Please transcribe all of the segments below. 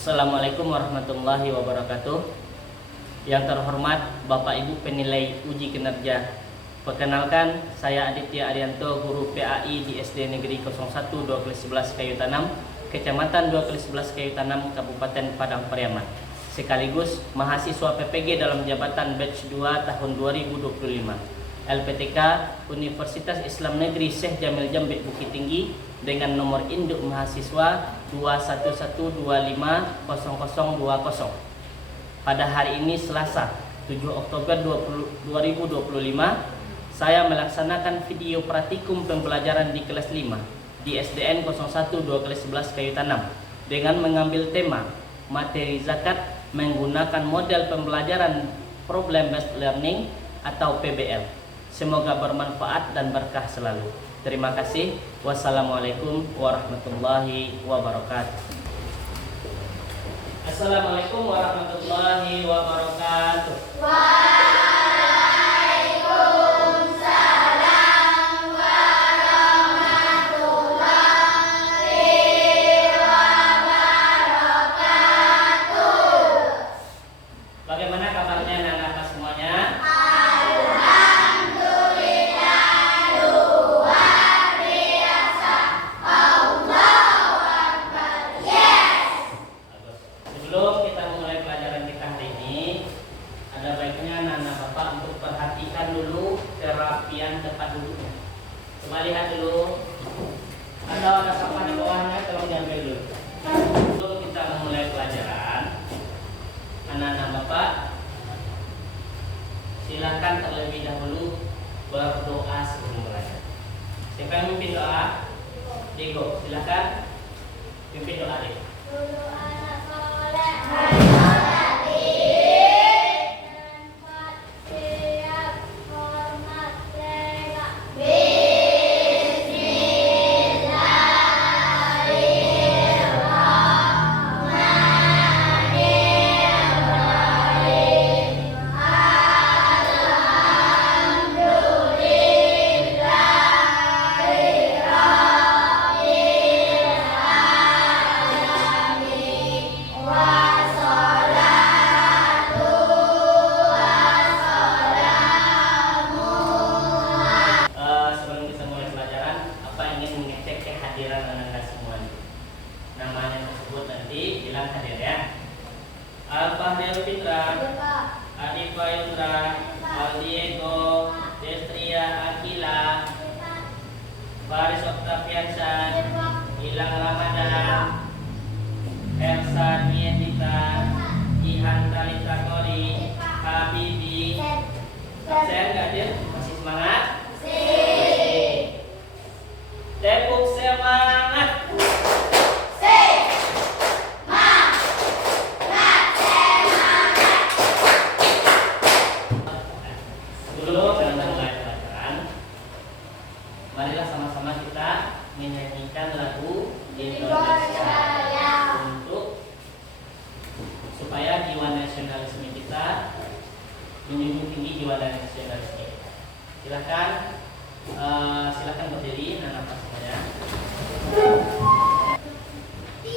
Assalamualaikum warahmatullahi wabarakatuh. Yang terhormat Bapak Ibu penilai uji kinerja. Perkenalkan, saya Aditya Arianto, guru PAI di SD Negeri 01 2 kelas 11 Kayu Tanam, Kecamatan 2 kelas 11 Kayu Tanam, Kabupaten Padang Pariaman. Sekaligus mahasiswa PPG dalam jabatan batch 2 tahun 2025. LPTK Universitas Islam Negeri Syekh Jamil Jambe Bukit Tinggi dengan nomor induk mahasiswa 211250020. Pada hari ini Selasa 7 Oktober 2025, saya melaksanakan video praktikum pembelajaran di kelas 5 di SDN 01 2 kelas 11 Kayu Tanam dengan mengambil tema materi zakat menggunakan model pembelajaran problem based learning atau PBL. Semoga bermanfaat dan berkah selalu. Terima kasih. Wassalamualaikum warahmatullahi wabarakatuh. Assalamualaikum warahmatullahi wabarakatuh. Waalaikumsalam warahmatullahi wabarakatuh. Bagaimana kabarnya anak-anak semuanya? Sebelum kita mulai pelajaran kita hari ini, ada baiknya anak-anak Bapak untuk perhatikan dulu kerapian tempat duduknya. Coba lihat dulu. Ada sampah di bawahnya, tolong diambil dulu. Sebelum kita memulai pelajaran, anak-anak Bapak silakan terlebih dahulu berdoa sebelum belajar. Siapa yang memimpin doa? Diego, silakan pimpin doa deh. Faris Oktaviansa, Gilang Ramadan, Elsa Niendita, Ihan Talita Kori, Habibi. Absen nggak hadir? Masih semangat? Tepuk semangat. Sebelum kita mulai pelajaran, marilah sama-sama kita menyanyikan lagu Indonesia untuk supaya jiwa nasionalisme kita menjunjung tinggi jiwa nasionalisme. Silakan berdiri anak-anak semuanya. 3, 4.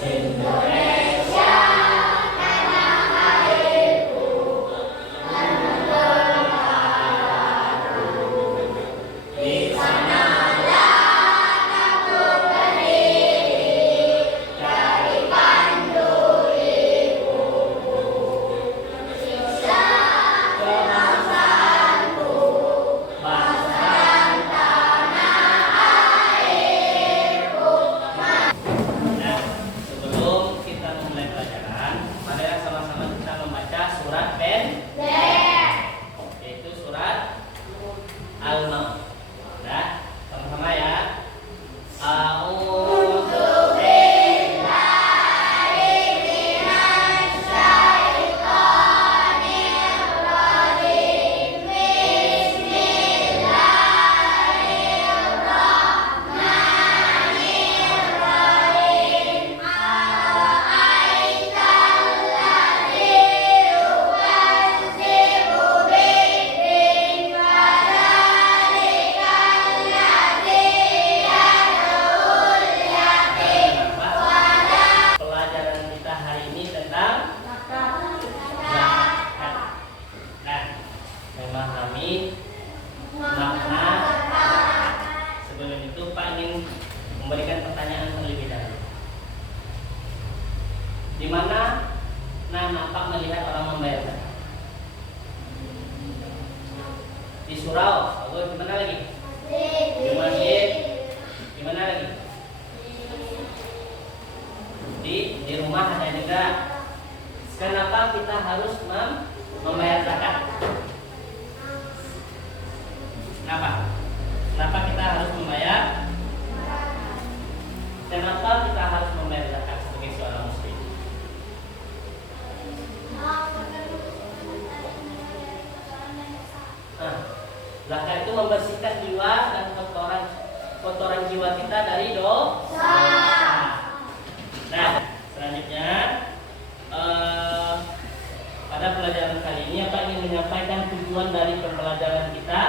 Indonesia tanah airku, di sanalah aku berdiri dari pandu ibuku, sisa kebangsaanku. kotoran jiwa kita dari dosa. Nah, selanjutnya pada pelajaran kali ini Pak ingin menyampaikan tujuan dari pembelajaran kita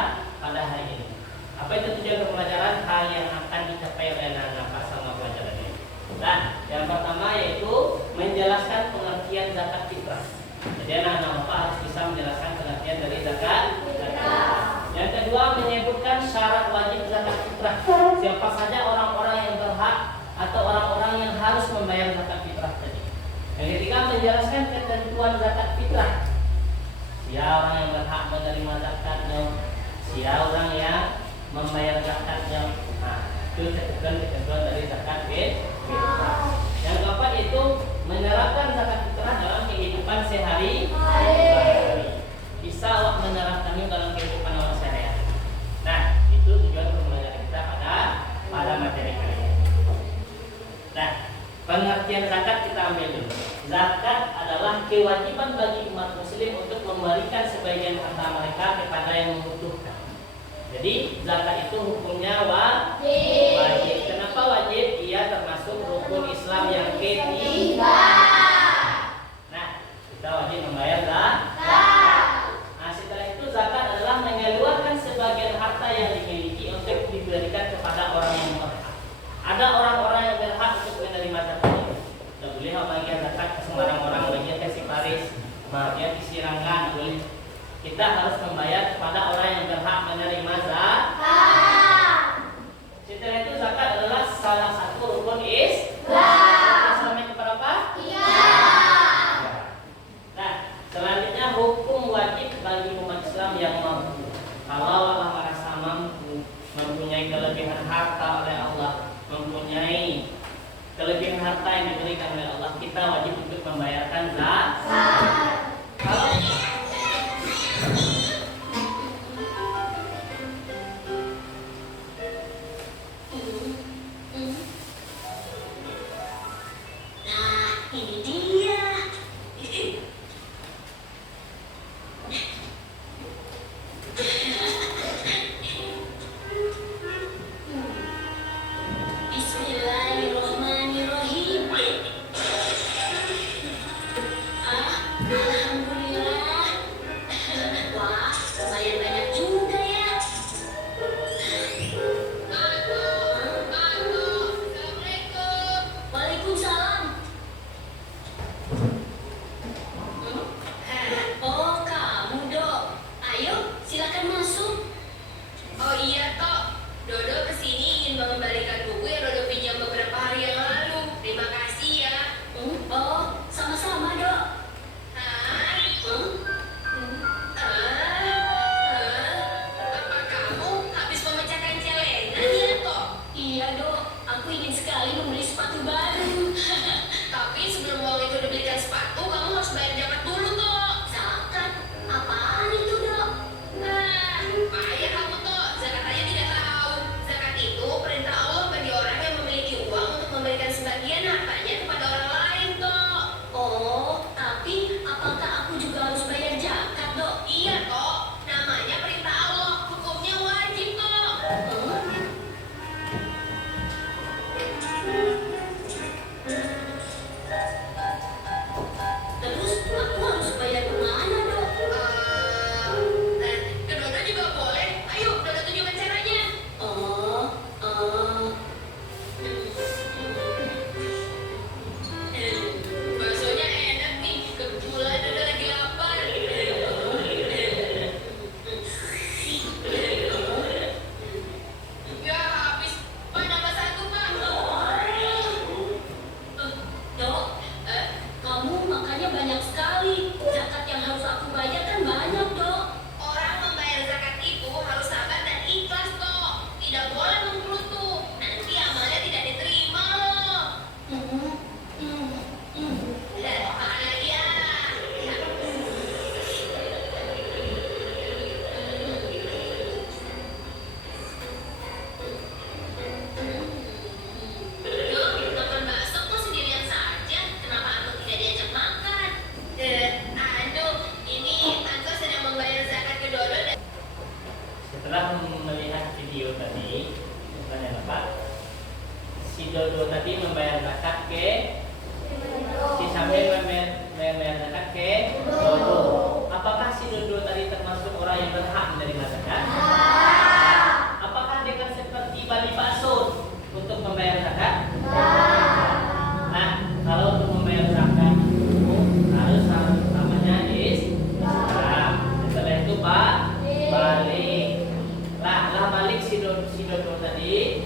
pada hari ini. Apa itu tujuan pembelajaran? Hal yang akan dicapai oleh anak-anak sama pelajaran ini. Nah, yang pertama yaitu menjelaskan pengertian zakat fitrah. Jadi anak-anak harus bisa menjelaskan pengertian dari zakat fitrah. Yang kedua menyebutkan syarat wajib zakat fitrah. Siapa saja orang-orang yang berhak atau orang-orang yang harus membayar zakat fitrah tadi. Yang ketiga menjelaskan ketentuan zakat fitrah. Siapa orang yang berhak menerima zakatnya, siapa orang yang membayar zakatnya. Nah, itu ketentuan dari zakat fitrah. Yang keempat itu menerapkan zakat fitrah dalam kehidupan sehari-hari. Bisa awak menerapkannya dalam kehidupan awak sehari-hari. Nah, itu tujuan pembelajaran kita pada materi kali ini. Nah, pengertian zakat kita ambil dulu. Zakat adalah kewajiban bagi umat muslim untuk memberikan sebagian harta mereka kepada yang membutuhkan. Jadi zakat itu hukumnya wajib. Kenapa wajib? Ia termasuk rukun Islam yang ketiga. Nah, kita wajib membayar zakat. Nah, setelah itu zakat adalah mengeluarkan sebagian harta yang dimiliki untuk diberikan kepada orang yang berhak. Ada orang-orang yang berhak untuk menerima zakat. Tidak boleh bagian zakat ke sembarang orang, bagian ke si Paris, bagian ke si Rangga, boleh. Kita harus membayar kepada orang yang berhak menerima zakat. Setelah itu zakat adalah salah satu rukun Islam. Islam yang keberapa? 3. Nah, selanjutnya hukum wajib bagi umat Islam yang mampu. Kalau Allah merasa mampu, mempunyai kelebihan harta oleh Allah, mempunyai kelebihan harta yang diberikan oleh Allah, kita wajib untuk membayarkan zakat. Kalau si Dodo tadi membayar zakat ke si Samir membayar zakat ke Dodo. Apakah si Dodo tadi termasuk orang yang berhak menerima zakat? Apakah dengan seperti bali bakso untuk membayar zakat? Nah, kalau untuk membayar zakat itu harus syarat utamanya Islam. Setelah itu balik. Lah balik si Dodo tadi,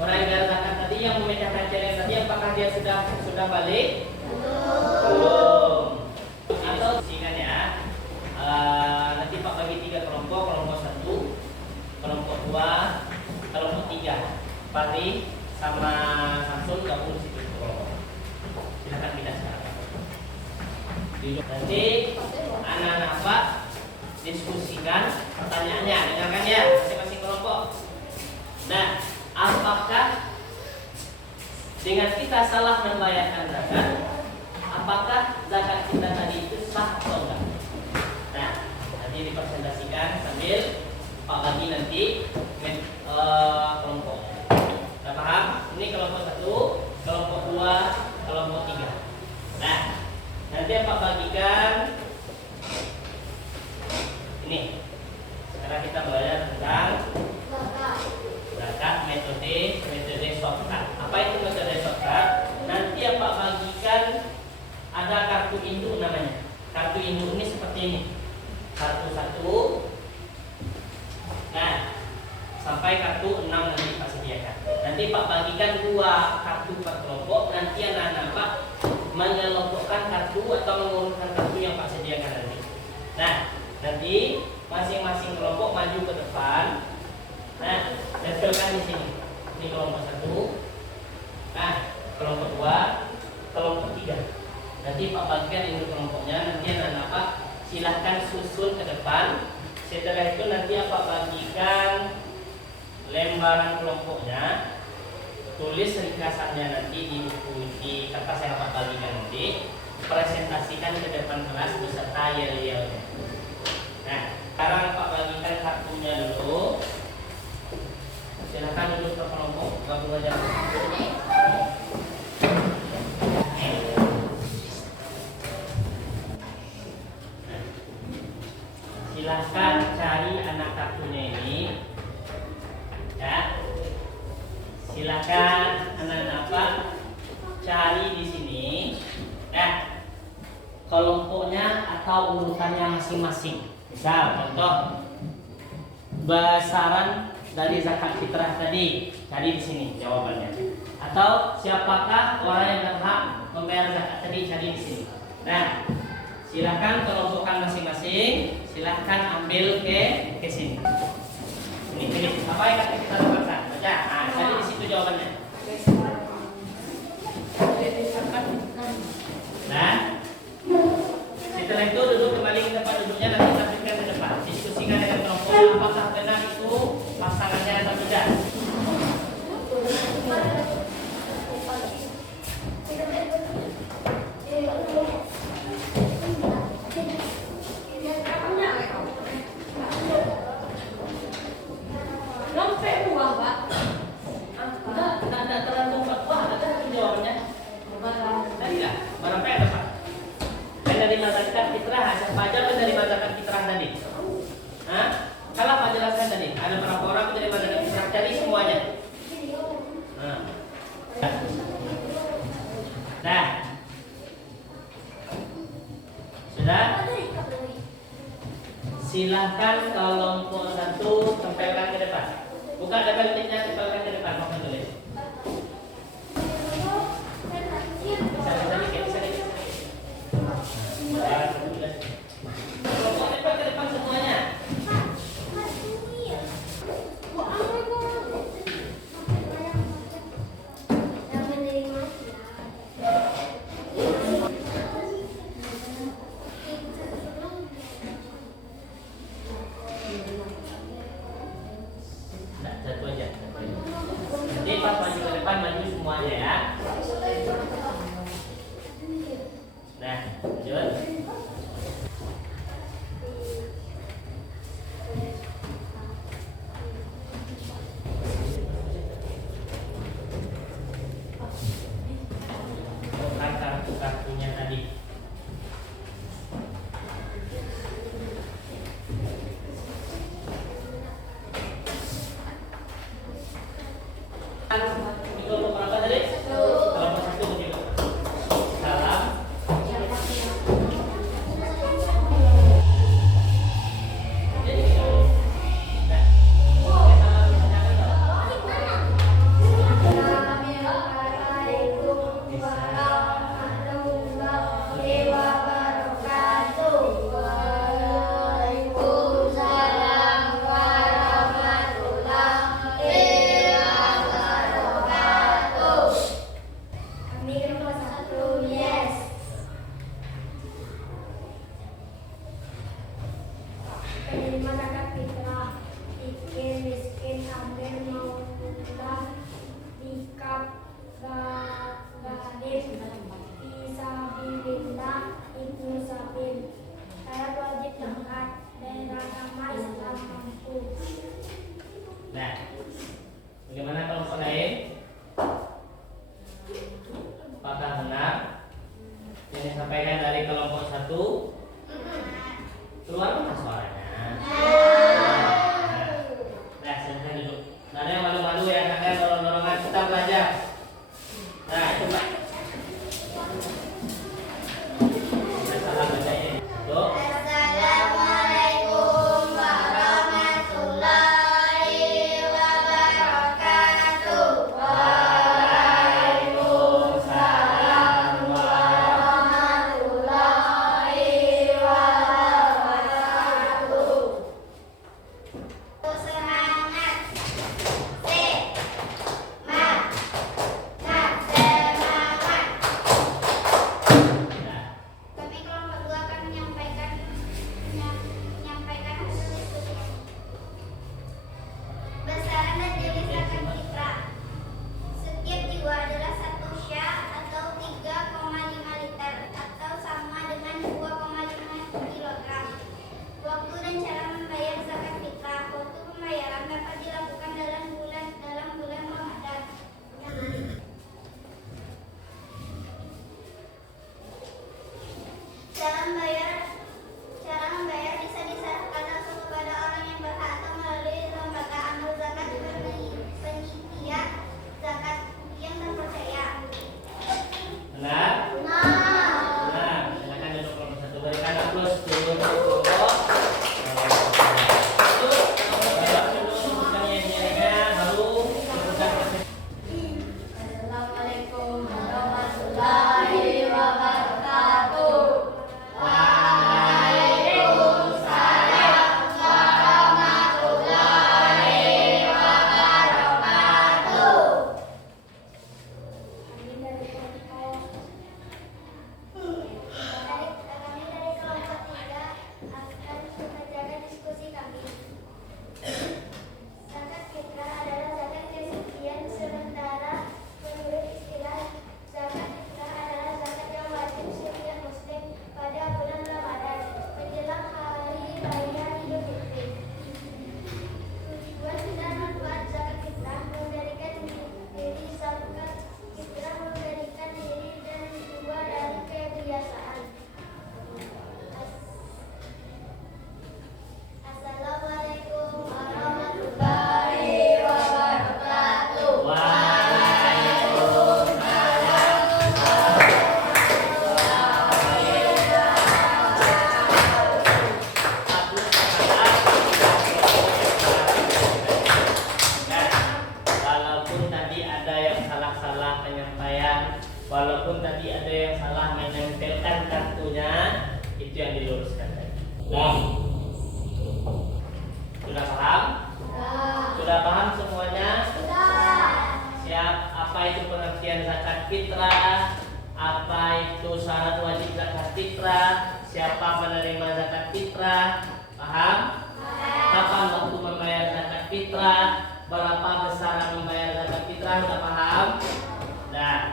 orang yang bayar zakat tadi yang memecahkan celeng tadi, apakah dia sudah balik? Belum. Atau singkat ya. Nanti Pak bagi 3 kelompok 1, kelompok 2, kelompok 3. Pari sama Samsul gabung di situ kelompok. Silakan pindah sekarang. Nanti anak-anak Pak diskusikan pertanyaannya, dengarkan ya masing-masing kelompok. Nah, apakah dengan kita salah membayarkan zakat, apakah zakat kita tadi itu sah atau enggak? Nah, nanti dipresentasikan sambil Pak bagi nanti kelompok. Nah, paham? Ini kelompok 1, kelompok 2, kelompok 3. Nah, nanti Pak bagikan ini. Sekarang kita belajar tentang zakat metode shortcut. Apa itu metode shortcut? Nanti Pak bagikan ada kartu induk namanya. Kartu induk ini seperti ini. Kartu 1. Nah, sampai kartu 6 nanti Pak sediakan. Nanti Pak bagikan 2 kartu per kelompok. Nanti anak-anak Pak mengelompokkan kartu atau mengurutkan kartu yang Pak sediakan nanti. Nah, nanti masing-masing kelompok maju ke depan. Nah, tempelkan di sini. Ini kelompok 1. Nah, kelompok 2, kelompok 3. Nanti Pak bagikan induk kelompoknya. Nanti anak-anak Pak silahkan susun ke depan. Setelah itu nanti Pak bagikan lembaran kelompoknya. Tulis ringkasannya nanti di buku di kertas yang Pak bagikan nanti. Presentasikan ke depan kelas beserta yel-yelnya. Nah, sekarang Pak bagikan kartunya dulu. Silahkan duduk ke kelompok, gabung aja. Silahkan cari anak kartunya ini. Ya. Silahkan anak-anak Pak cari di sini. Ya. Kelompoknya atau urutannya masing-masing. Misal contoh besaran dari zakat fitrah tadi, cari di sini jawabannya. Atau siapakah orang yang berhak membayar zakat tadi, cari di sini. Nah, silakan kelompokkan masing-masing. Silahkan ambil ke sini. Ini apa yang kita dapatkan? Baca. Nah, cari di situ jawabannya. Nah, setelah itu duduk kembali ke tempat duduknya dan kita berikan ke depan. Diskusikan dengan kelompok apakah benar itu pasangannya atau tidak. Tidak terlalu buah, ada jawabannya. Tidak, berapa ya Pak? Penerima zakat fitrah, siapa aja penerima zakat fitrah tadi? Hah? Kalau Pak jelaskan tadi, ada berapa orang penerima zakat fitrah? Cari semuanya. Nah, sudah? Silahkan kelompok 1 tempelkan ke depan. Buka double ticknya, tempelkan ke depan. Mau tulis. Bisa dikit. Kelompok tempel ke depan semuanya. Nah, satu aja. Di kelompok berapa tadi? Kelompok 1 begitu. Salam. Penerima zakat fitrah, miskin, miskin, amil, maulah, dikab, gadim, fisabilillah, ibnu sabil. Syarat wajib zakat dan agama Islam mampu. Nah, bagaimana kelompok lain? Apakah benar yang disampaikan dari kelompok 1? Keluar mana suaranya? Nah, silahkan duduk. Nah, ada yang malu-malu ya, kakak dorong-dorongan kita belajar. Nah, itu Mbak. Kita salah bacanya. Tuh. Assalamualaikum warahmatullahi wabarakatuh. Waalaikumsalam Warahmatullahi wabarakatuh. Semangat, semangat. Nah, Kami kelompok 2 akan menyampaikan hasil diskusi. Besaran dan jenis zakat fitrah. Setiap jiwa adalah 1 sya atau 3,5 liter atau sama dengan 2,5 kilogram. Waktu dan cara membayar zakat fitrah. Waktu pembayaran dapat dilakukan dalam bulan Ramadan. Cara membayar bisa diserahkan langsung kepada orang yang berhak atau melalui lembaga amal zakat penyedia zakat yang terpercaya. benar? Nah, silakan duduk kelompok 1. Berikan aplaus dulu untuk kelompok. Assalamualaikum warahmatullahi wabarakatuh. Waalaikumsalam warahmatullahi wabarakatuh. Kami dari kelompok 3 akan mengerjakan diskusi kami. Zakat fitrah adalah zakat kesucian sementara menurut istilah zakat fitrah adalah zakat yang wajib setiap muslim pada bulan Ramadan menjelang hari raya Idul Fitri. Tujuan dan manfaat zakat fitrah memberikan diri zakat fitrah memberikan diri dan jiwa dari kebiasaan. Assalamualaikum warahmatullahi wabarakatuh. Walaupun tadi ada yang salah-salah penyampaian, walaupun tadi ada yang salah menempelkan kartunya, itu yang diluruskan tadi. Nah, sudah paham? Sudah paham semuanya? Siap? Apa itu pengertian zakat fitrah? Apa itu syarat wajib zakat fitrah? Siapa penerima zakat fitrah? Paham? Kapan waktu membayar zakat fitrah? Berapa besaran membayar zakat fitrah? Sudah paham? Nah,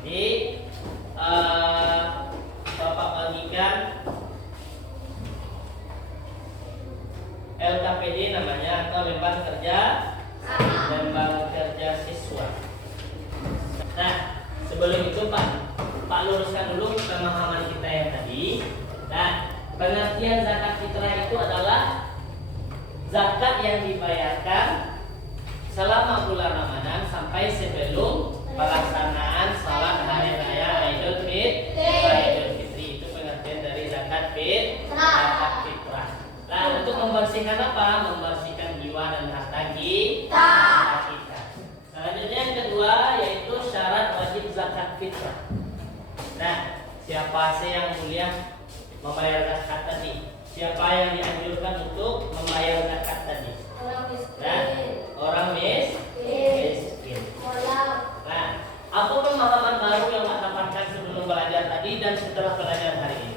jadi Bapak bagikan LKPD namanya atau lembaga kerja siswa. Nah, sebelum itu Pak luruskan dulu pemahaman kita yang tadi. Nah, pengertian zakat fitrah itu adalah zakat yang dibayarkan selama bulan Ramadan sampai Siapa sih yang mulia membayar zakat tadi? Siapa yang dianjurkan untuk membayar zakat tadi? Orang miskin. Nah, orang miskin. Nah, apa pemahaman baru yang Mak dapatkan sebelum belajar tadi dan setelah belajar hari ini?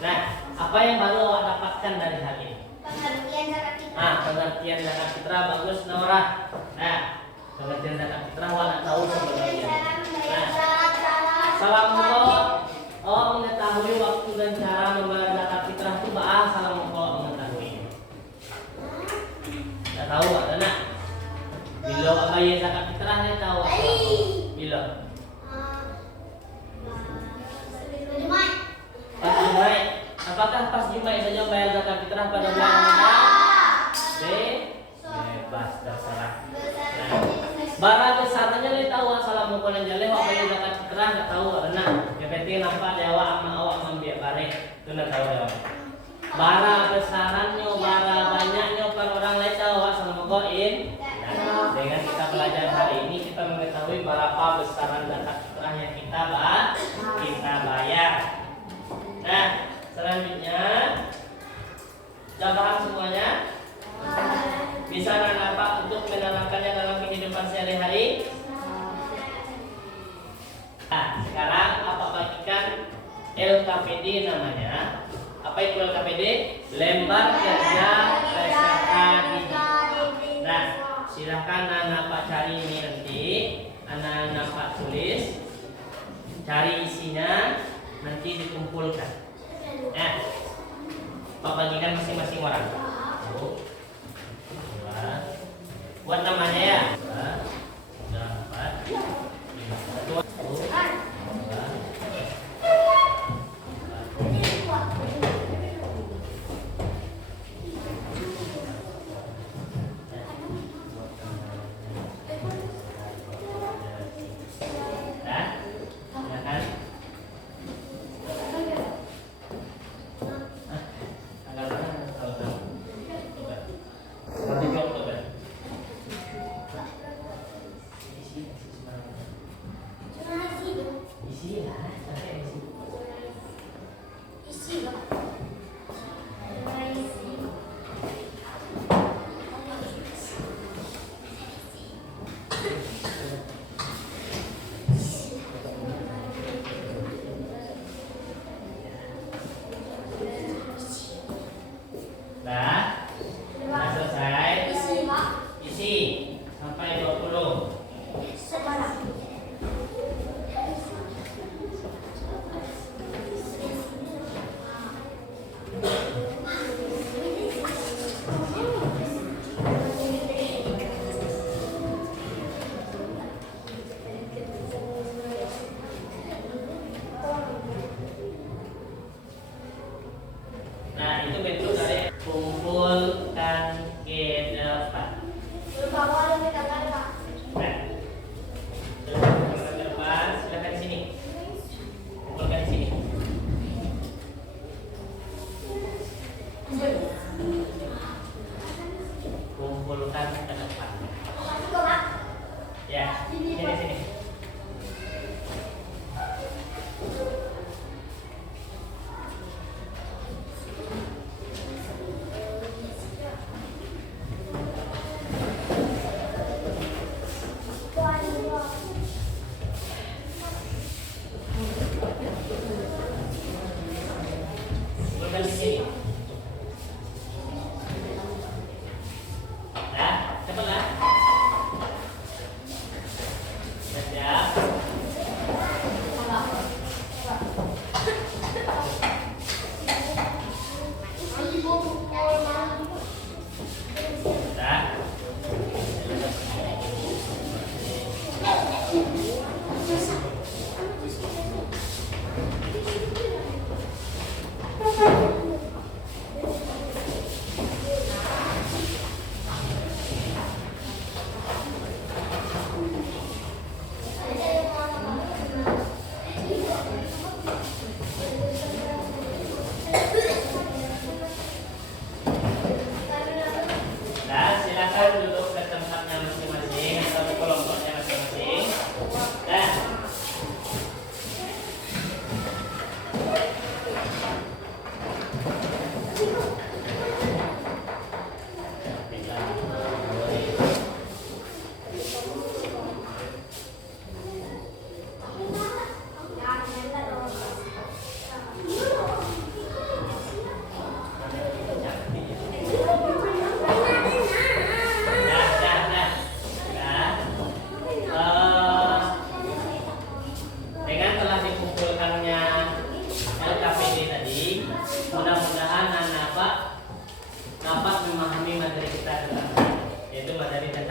Nah, apa yang baru Mak dapatkan dari hari ini? Pengertian zakat fitrah. Nah, pengertian zakat fitrah bagus, Nora. Nah, pengertian zakat fitrah Mak nak tahu sebenarnya. Cara membayar Nah, zakat. salam mengetahui waktu dan cara membayar zakat fitrah itu salam mengetahui. Tidak tahu ada nak? Bila bayar zakat fitrahnya tahu apa? Bila? Jumat. Pas Jumat. Apakah pas Jumat saja bayar zakat fitrah pada bulan Ramadan? Bebas terserah. Bara besarnya le tahu asal mukonan jale wa bayar zakat fitrah enggak tahu karena ya penting nampak dewa ama awak mambiak bare itu enggak tahu dewa. Bara besarannya, bara banyaknya kalau orang lain tahu asal mukoin. Nah, dengan kita belajar hari ini kita mengetahui berapa besaran zakat fitrah yang kita bayar. Nah, selanjutnya sudah paham semuanya? Bisa nampak untuk menerapkannya dalam kehidupan sehari-hari? Nah, sekarang apa bagikan LKPD namanya? Apa itu LKPD? Lembar Kerja Peserta Didik. Nah, silahkan anak Pak cari ini nanti, anak-anak Pak tulis, cari isinya, nanti dikumpulkan. Nah, Pak bagikan masing-masing orang. Buat namanya ya. 2, 3, 4, 5, 1, 2, 3, 4.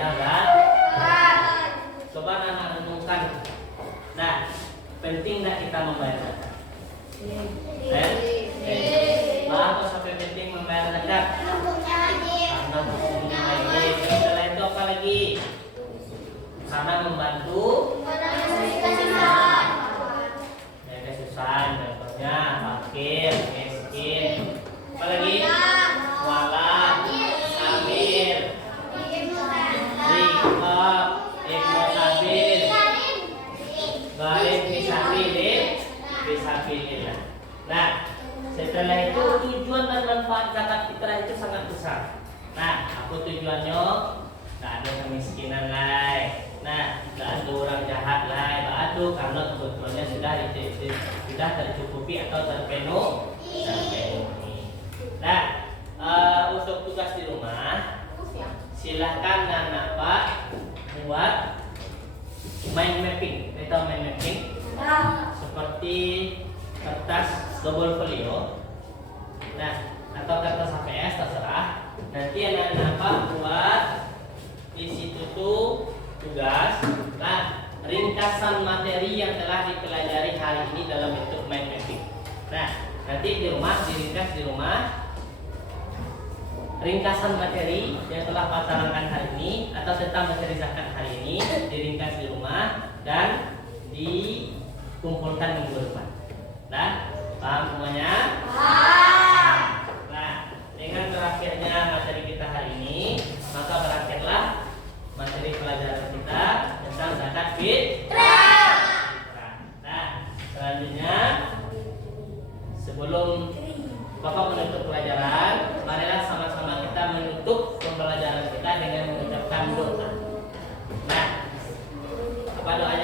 Lancar kan? Coba anak renungkan. Nah, penting nggak kita membayar zakat? Apa sampai penting membayar zakat? Karena hukumnya wajib. Setelah itu apa lagi? Karena membantu ya kesusahan, contohnya fakir, miskin. Apa lagi? Walat, sambil, rikab, ibnu sabil, gaib fisabilillah. Nah, setelah itu tujuan dan manfaat zakat fitrah itu sangat besar. Nah, apa tujuannya? Nggak ada kemiskinan lain. Nah, nggak ada orang jahat lain. Aduh, karena kebutuhannya sudah tercukupi atau terpenuhi. Nah, untuk tugas di rumah, silahkan anak Pak buat mind mapping. Kita mind mapping seperti kertas double folio. Nah, atau kertas HPS terserah. Nanti anak-anak Pak buat di situ tuh tugas. Nah, ringkasan materi yang telah dipelajari hari ini dalam bentuk mind mapping. Nah, nanti di rumah diringkas di rumah. Ringkasan materi yang telah Pak terangkan hari ini atau tentang materi zakat hari ini diringkas di rumah dan dikumpulkan minggu depan. Nah, paham semuanya? Nah, dengan berakhirnya materi kita hari ini, maka berakhirlah materi pelajaran kita tentang zakat fitrah. Nah, selanjutnya sebelum Bapak menutup pelajaran, marilah sama-sama kita menutup pembelajaran kita dengan mengucapkan doa. Nah, apa doanya?